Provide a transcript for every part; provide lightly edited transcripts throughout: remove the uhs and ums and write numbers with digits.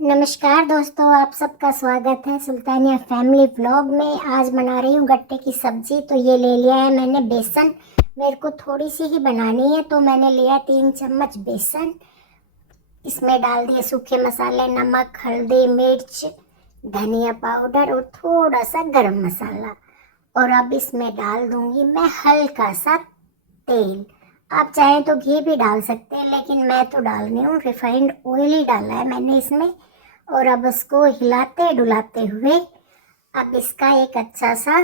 नमस्कार दोस्तों, आप सबका स्वागत है सुल्तानिया फैमिली व्लॉग में। आज बना रही हूँ गट्टे की सब्जी। तो ये ले लिया है मैंने बेसन। मेरे को थोड़ी सी ही बनानी है तो मैंने लिया 3 चम्मच बेसन। इसमें डाल दिए सूखे मसाले, नमक, हल्दी, मिर्च, धनिया पाउडर और थोड़ा सा गरम मसाला। और अब इसमें डाल दूंगी मैं हल्का सा तेल। आप चाहें तो घी भी डाल सकते हैं, लेकिन मैं तो डाल रही हूँ रिफाइंड ऑयल ही डाला है मैंने इसमें। और अब इसको हिलाते डुलाते हुए अब इसका एक अच्छा सा,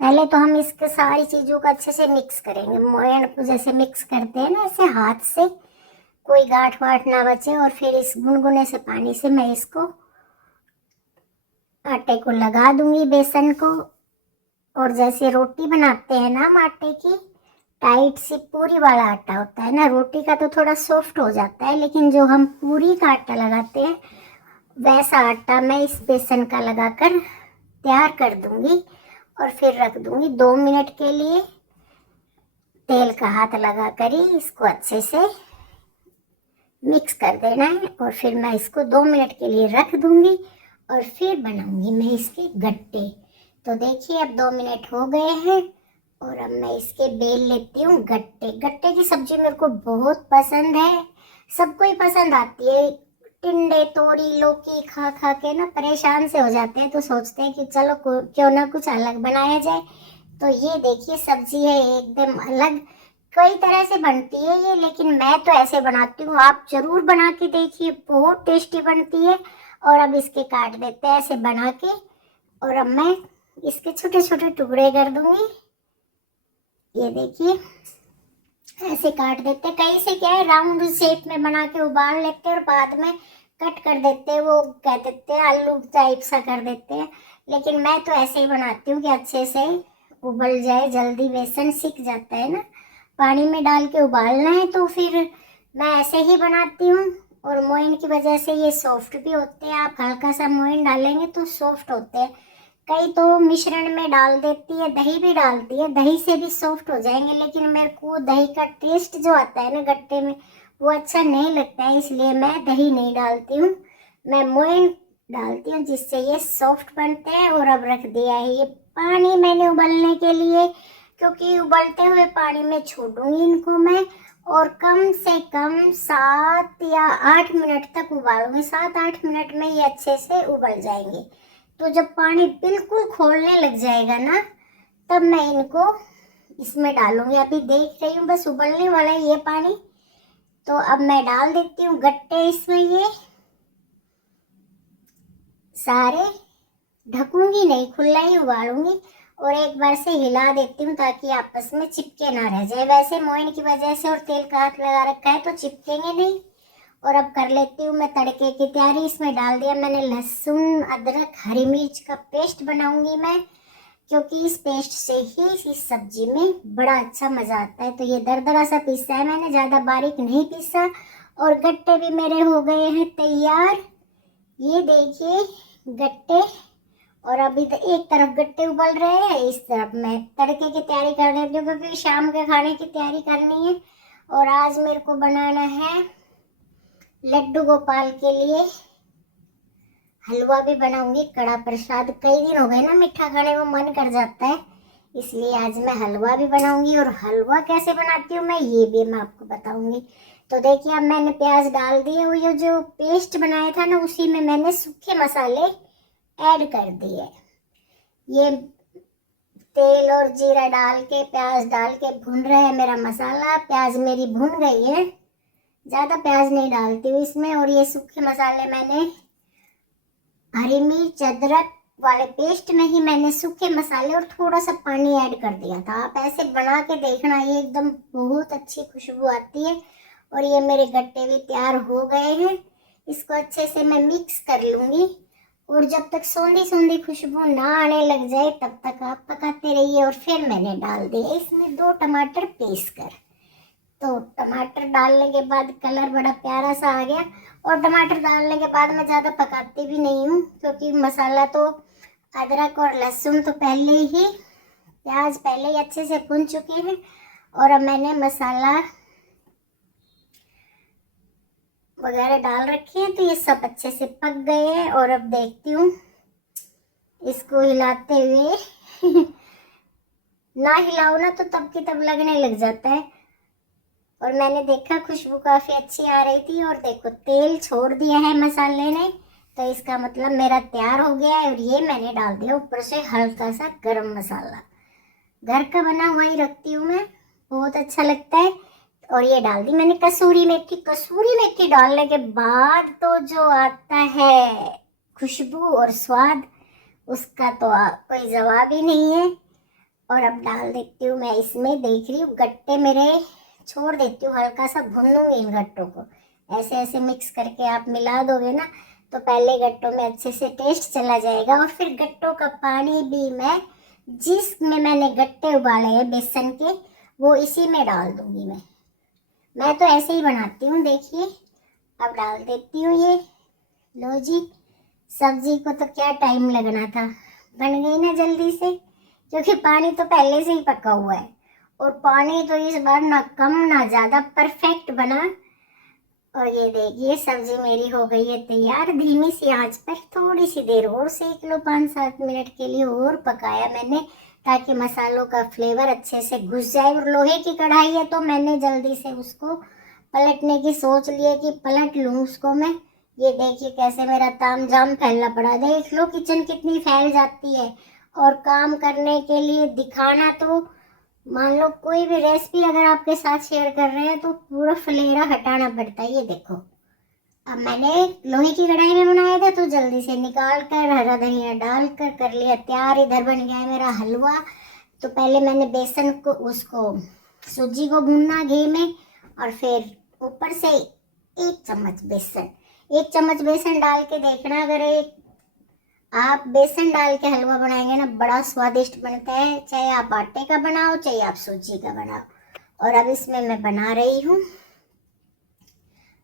पहले तो हम इसके सारी चीज़ों को अच्छे से मिक्स करेंगे। मोयन को जैसे मिक्स करते हैं ना, ऐसे हाथ से, कोई गांठ वाठ ना बचे। और फिर इस गुनगुने से पानी से मैं इसको आटे को लगा दूंगी, बेसन को। और जैसे रोटी बनाते हैं ना हम आटे की, टाइट सी पूरी वाला आटा होता है ना, रोटी का तो थोड़ा सॉफ्ट हो जाता है, लेकिन जो हम पूरी का आटा लगाते हैं वैसा आटा मैं इस बेसन का लगाकर तैयार कर दूंगी। और फिर रख दूंगी 2 मिनट के लिए। तेल का हाथ लगा कर ही इसको अच्छे से मिक्स कर देना है। और फिर मैं इसको 2 मिनट के लिए रख दूंगी और फिर बनाऊंगी मैं इसके गट्टे। तो देखिए अब 2 मिनट हो गए हैं और अब मैं इसके बेल लेती हूँ गट्टे। गट्टे की सब्जी मेरे को बहुत पसंद है, सबको ही पसंद आती है। टिंडे, तोरी, लौकी खा खा के ना परेशान से हो जाते हैं, तो सोचते हैं कि चलो क्यों ना कुछ अलग बनाया जाए। तो ये देखिए सब्जी है एकदम अलग। कई तरह से बनती है ये, लेकिन मैं तो ऐसे बनाती हूँ। आप जरूर बना के देखिए, बहुत टेस्टी बनती है। और अब इसके काट देते हैं ऐसे बना के। और अब मैं इसके छोटे छोटे टुकड़े कर दूंगी। ये देखिए ऐसे काट देते हैं। कई से क्या है, राउंड शेप में बना के उबाल लेते हैं और बाद में कट कर देते हैं, वो कह देते हैं आलू टाइप सा कर देते हैं। लेकिन मैं तो ऐसे ही बनाती हूँ कि अच्छे से उबल जाए, जल्दी बेसन सीख जाता है ना। पानी में डाल के उबालना है, तो फिर मैं ऐसे ही बनाती हूँ। और मोइन की वजह से ये सॉफ्ट भी होते हैं। आप हल्का सा मोइन डालेंगे तो सॉफ्ट होते हैं। कई तो मिश्रण में डाल देती है, दही भी डालती है, दही से भी सॉफ्ट हो जाएंगे। लेकिन मेरे को दही का टेस्ट जो आता है ना गट्टे में, वो अच्छा नहीं लगता है, इसलिए मैं दही नहीं डालती हूँ। मैं मोइन डालती हूँ जिससे ये सॉफ्ट बनते हैं। और अब रख दिया है ये पानी मैंने उबलने के लिए, क्योंकि उबलते हुए पानी में छोड़ूंगी इनको मैं। और कम से कम 7 या 8 मिनट तक उबालूंगी। 7-8 मिनट में ये अच्छे से उबल जाएंगे। तो जब पानी बिल्कुल खोलने लग जाएगा ना, तब मैं इनको इसमें डालूंगी। अभी देख रही हूँ बस उबलने वाला है ये पानी। तो अब मैं डाल देती हूँ गट्टे इसमें, ये सारे। ढकूंगी नहीं, खुला ही उबालूंगी। और एक बार से हिला देती हूँ ताकि आपस में चिपके ना रह जाए। वैसे मोइन की वजह से और तेल का हाथ लगा रखा है तो चिपकेंगे नहीं। और अब कर लेती हूँ मैं तड़के की तैयारी। इसमें डाल दिया मैंने लहसुन, अदरक, हरी मिर्च का पेस्ट बनाऊंगी मैं, क्योंकि इस पेस्ट से ही इस सब्जी में बड़ा अच्छा मजा आता है। तो ये दरदरा सा पीसा है मैंने, ज्यादा बारीक नहीं पीसा। और गट्टे भी मेरे हो गए हैं तैयार। ये देखिए गट्टे। और अभी तो एक तरफ गट्टे उबल रहे हैं, इस तरफ मैं तड़के की तैयारी कर देती हूँ, क्योंकि शाम के खाने की तैयारी करनी है। और आज मेरे को बनाना है लड्डू गोपाल के लिए हलवा भी बनाऊंगी, कड़ा प्रसाद। कई दिन हो गए ना मीठा खाने को मन कर जाता है, इसलिए आज मैं हलवा भी बनाऊंगी। और हलवा कैसे बनाती हूँ मैं आपको बताऊंगी। तो देखिए अब मैंने प्याज डाल दिए, वो ये जो पेस्ट बनाया था ना, उसी में मैंने सूखे मसाले ऐड कर दिए। ये तेल और जीरा डाल के, प्याज डाल के भून रहे हैं मेरा मसाला। प्याज मेरी भून गई है, ज्यादा प्याज नहीं डालती हूँ इसमें। और ये सूखे मसाले मैंने हरी मिर्च, अदरक वाले पेस्ट में ही मैंने सूखे मसाले और थोड़ा सा पानी ऐड कर दिया था। आप ऐसे बना के देखना, ये एकदम बहुत अच्छी खुशबू आती है। और ये मेरे गट्टे भी तैयार हो गए हैं। इसको अच्छे से मैं मिक्स कर लूंगी। और जब तक सौंधी सौंधी खुशबू ना आने लग जाए तब तक आप पकाते रहिए। और फिर मैंने डाल दिए इसमें 2 टमाटर पीस कर। तो टमाटर डालने के बाद कलर बड़ा प्यारा सा आ गया। और टमाटर डालने के बाद मैं ज़्यादा पकाती भी नहीं हूँ, क्योंकि मसाला तो अदरक और लहसुन तो पहले ही, प्याज पहले ही अच्छे से भून चुके हैं। और अब मैंने मसाला वगैरह डाल रखे हैं, तो ये सब अच्छे से पक गए हैं। और अब देखती हूँ इसको हिलाते हुए ना हिलाओ ना तो तब की तब लगने लग जाता है। और मैंने देखा खुशबू काफी अच्छी आ रही थी, और देखो तेल छोड़ दिया है मसाले ने, तो इसका मतलब मेरा तैयार हो गया है। और ये मैंने डाल दिया ऊपर से हल्का सा गरम मसाला, घर का बना हुआ ही रखती हूँ मैं, बहुत अच्छा लगता है। और ये डाल दी मैंने कसूरी मेथी। कसूरी मेथी डालने के बाद तो जो आता है खुशबू और स्वाद, उसका तो कोई जवाब ही नहीं है। और अब डाल देती हूँ मैं इसमें, देख रही हूँ गट्टे मेरे छोड़ देती हूँ, हल्का सा भून लूंगी इन गट्टों को। ऐसे ऐसे मिक्स करके आप मिला दोगे ना, तो पहले गट्टों में अच्छे से टेस्ट चला जाएगा। और फिर गट्टों का पानी भी मैं, जिसमें मैंने गट्टे उबाले हैं बेसन के, वो इसी में डाल दूंगी। मैं तो ऐसे ही बनाती हूँ, देखिए। अब डाल देती हूँ ये, लो जी। सब्जी को तो क्या टाइम लगना था, बन गई ना जल्दी से, क्योंकि पानी तो पहले से ही पका हुआ है। और पानी तो इस बार ना कम ना ज्यादा, परफेक्ट बना। और ये देखिए सब्जी मेरी हो गई है तैयार। धीमी सी आंच पर थोड़ी सी देर और सेक लो, 5-7 मिनट के लिए और पकाया मैंने, ताकि मसालों का फ्लेवर अच्छे से घुस जाए। और लोहे की कढ़ाई है तो मैंने जल्दी से उसको पलटने की सोच लिया कि पलट लूं उसको मैं। ये देखिए कैसे मेरा तामझाम फैला पड़ा, देख लो किचन कितनी फैल जाती है। और काम करने के लिए दिखाना, तो मान लो कोई भी रेसिपी अगर आपके साथ शेयर कर रहे हैं तो पूरा फलेरा हटाना पड़ता है। ये देखो, अब मैंने लोहे की कढ़ाई में बनाया था तो जल्दी से निकाल कर हरा धनिया डाल कर लिया तैयार। इधर बन गया है मेरा हलवा। तो पहले मैंने बेसन को, उसको सूजी को भूनना घी में, और फिर ऊपर से 1 चम्मच बेसन डाल के देखना, अगर एक आप बेसन डाल के हलवा बनाएंगे ना, बड़ा स्वादिष्ट बनता है। चाहे आप आटे का बनाओ, चाहे आप सूजी का बनाओ। और अब इसमें मैं बना रही हूँ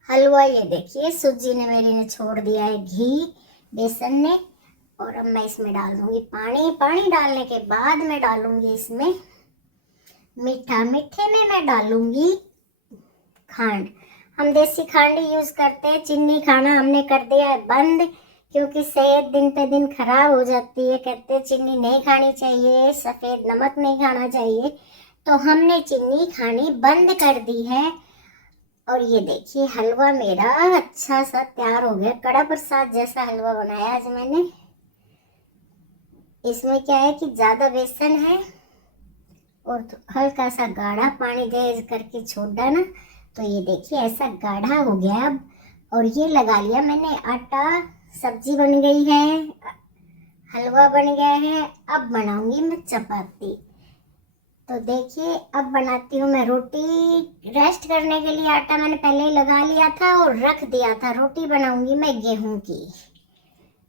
हलवा। ये देखिए सूजी ने मेरी ने छोड़ दिया है घी बेसन ने। और अब मैं इसमें डाल दूंगी पानी। पानी डालने के बाद मैं डालूंगी इसमें मीठा। मीठे में मैं डालूंगी खांड। हम देसी खांड ही यूज करते हैं, चीनी खाना हमने कर दिया है बंद, क्योंकि सेहत दिन पे दिन खराब हो जाती है। कहते हैं चीनी नहीं खानी चाहिए, सफेद नमक नहीं खाना चाहिए, तो हमने चीनी खानी बंद कर दी है। और ये देखिए हलवा मेरा अच्छा सा तैयार हो गया, कड़ा प्रसाद जैसा हलवा बनाया आज मैंने। इसमें क्या है कि ज्यादा बेसन है और हल्का सा गाढ़ा पानी दे करके छोड़ा ना, तो ये देखिए ऐसा गाढ़ा हो गया अब। और ये लगा लिया मैंने आटा, सब्जी बन गई है, हलवा बन गया है। अब बनाऊंगी मैं चपाती। तो देखिए अब बनाती हूँ मैं रोटी। रेस्ट करने के लिए आटा मैंने पहले ही लगा लिया था और रख दिया था। रोटी बनाऊंगी मैं गेहूं की।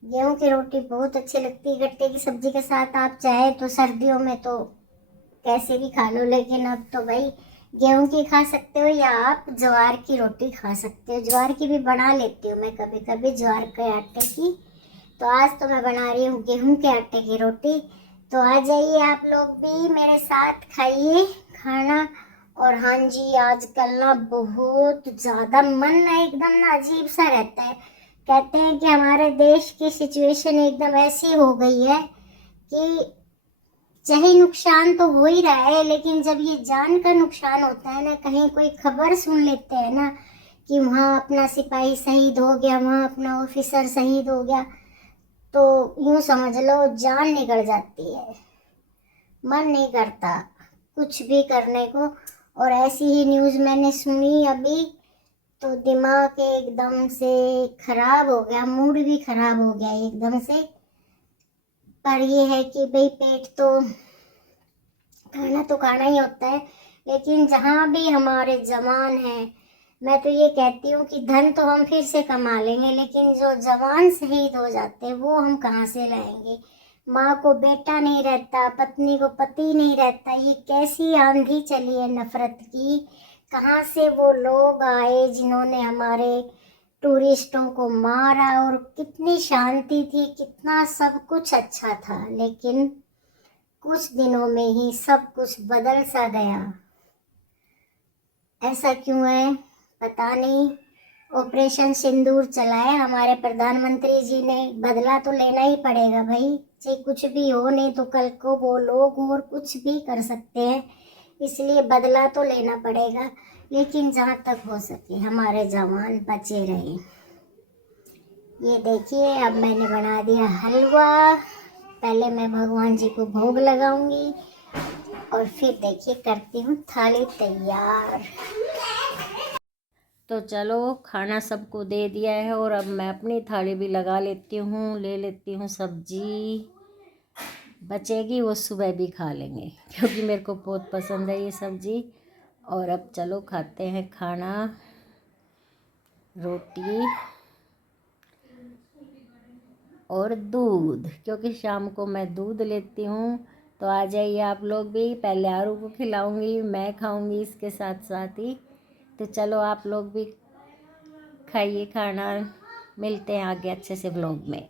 गेहूं की रोटी बहुत अच्छी लगती है गट्टे की सब्जी के साथ। आप चाहे तो सर्दियों में तो कैसे भी खा लो, लेकिन अब तो भाई गेहूं की खा सकते हो या आप ज्वार की रोटी खा सकते हो। ज्वार की भी बना लेती हूँ मैं कभी कभी, ज्वार के आटे की। तो आज तो मैं बना रही हूँ गेहूं के आटे की रोटी। तो आ जाइए आप लोग भी मेरे साथ खाइए खाना। और हाँ जी, आजकल ना बहुत ज्यादा मन ना एकदम ना अजीब सा रहता है। कहते हैं कि हमारे देश की सिचुएशन एकदम ऐसी हो गई है कि चाहे नुकसान तो हो ही रहा है, लेकिन जब ये जान का नुकसान होता है ना, कहीं कोई खबर सुन लेते हैं ना कि वहाँ अपना सिपाही शहीद हो गया, वहाँ अपना ऑफिसर शहीद हो गया, तो यूं समझ लो जान निकल जाती है। मन नहीं करता कुछ भी करने को। और ऐसी ही न्यूज़ मैंने सुनी अभी, तो दिमाग एकदम से खराब हो गया, मूड भी खराब हो गया एकदम से। पर ये है कि भाई पेट तो खाना ही होता है। लेकिन जहाँ भी हमारे जवान हैं, मैं तो ये कहती हूँ कि धन तो हम फिर से कमा लेंगे, लेकिन जो जवान शहीद हो जाते हैं वो हम कहाँ से लाएंगे। माँ को बेटा नहीं रहता, पत्नी को पति नहीं रहता, ये कैसी आंधी चली है नफरत की। कहाँ से वो लोग आए जिन्होंने हमारे टूरिस्टों को मारा। और कितनी शांति थी, कितना सब कुछ अच्छा था, लेकिन कुछ दिनों में ही सब कुछ बदल सा गया। ऐसा क्यों है पता नहीं। ऑपरेशन सिंदूर चलाया हमारे प्रधानमंत्री जी ने। बदला तो लेना ही पड़ेगा भाई, चाहे कुछ भी हो, नहीं तो कल को वो लोग और कुछ भी कर सकते हैं, इसलिए बदला तो लेना पड़ेगा। लेकिन जहाँ तक हो सके हमारे जवान बचे रहे। ये देखिए अब मैंने बना दिया हलवा। पहले मैं भगवान जी को भोग लगाऊंगी और फिर देखिए करती हूँ थाली तैयार। तो चलो खाना सबको दे दिया है और अब मैं अपनी थाली भी लगा लेती हूँ, ले लेती हूँ सब्जी। बचेगी वो सुबह भी खा लेंगे क्योंकि मेरे को बहुत पसंद है ये सब्जी। और अब चलो खाते हैं खाना। रोटी और दूध, क्योंकि शाम को मैं दूध लेती हूँ। तो आ जाइए आप लोग भी, पहले आरू को खिलाऊंगी, मैं खाऊंगी इसके साथ साथ ही। तो चलो आप लोग भी खाइए खाना, मिलते हैं आगे अच्छे से व्लॉग में।